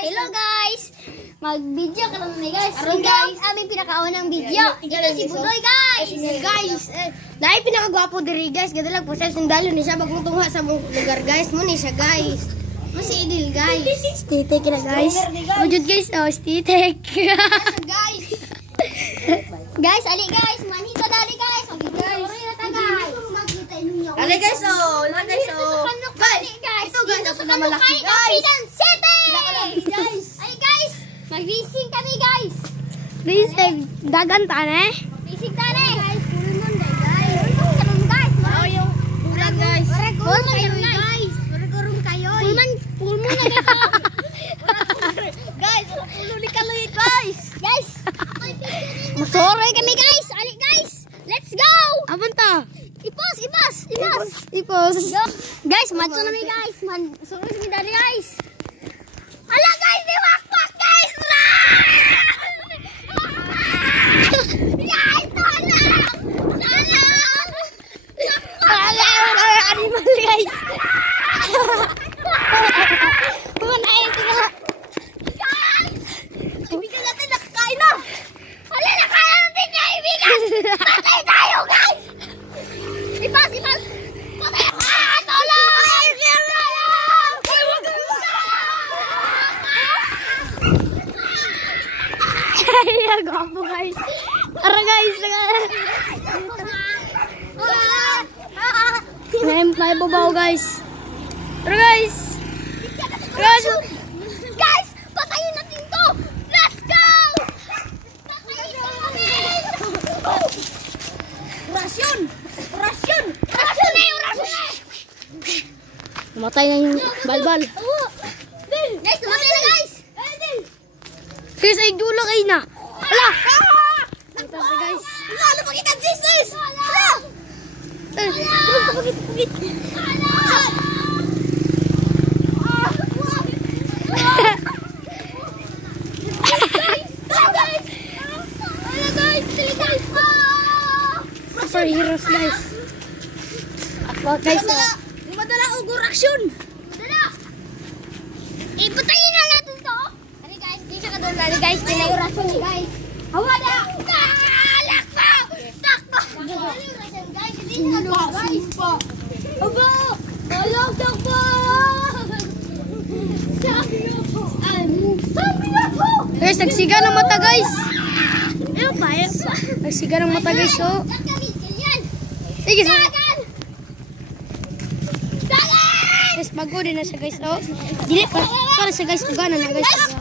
Hello guys! Mag-video ka lang guys. Aron guys, aming pinakaunang video. Ito si Budoy guys! Guys, dahil pinakagwapo diri guys. Ganda lang po sa sundalo ni siya. Magmutunga sa lugar guys. Muna siya guys. Masi idil guys. Stitek na guys. Wujud guys. Oh, stitek. Guys! Guys, ali guys! Manito dali guys! Ali guys, oh. Ali guys, oh. Guys! Ito guys! Dito sa Kanukay, Confidence City! Guys. Ali guys! Mag-racing kami guys! Please, gaganta na eh. Racing tali! Guys, full moon guys! Full moon guys! Oh, yung bulan guys. Full moon guys! Maragurong kayo. Full moon na guys! Guys, pulo ni kaloy guys. Guys! Masoroy kami guys! Ali guys! Let's go! Abanta. Ipos! Ipos. Guys, macho na mi guys! Masoroy kami dari guys! Ala guys! Di wakpak guys! Guys! Tolong! Animal guys. Ibigan natin, nakakain na. Ala, nakaya natin niya ibigan! Patay tayo guys! Ipos! Patay! Tolong! Ay, gwapo guys. Tara guys. May babaw guys. Tara guys. Guys! Patayin natin to! Let's go! Patayin natin! Orasyon Rasyon na! Namatay na yung balbal. Guys, namatay na guys! Guys, ay dulo kayo na. Hala! Tara guys. Lalo pa kita, Jesus! Hala! Pagit. Superheroes guys. Ako guys. Madala ugur action. Dala! Ipatayin na natin to! Ano guys, di siya kadun lali guys. Tinay rasyon ni guys. Hawa na! Lakbo! Takbo! Guys, hindi na guys! Aba! Alam, takbo! Sabi ako! Guys, nagsiga ng mata guys. Nagsiga ng mata guys. Oh. Sige, so. Guys, bago din na siya guys. Oh. Dili para sa guys. Ugana na guys. Guys!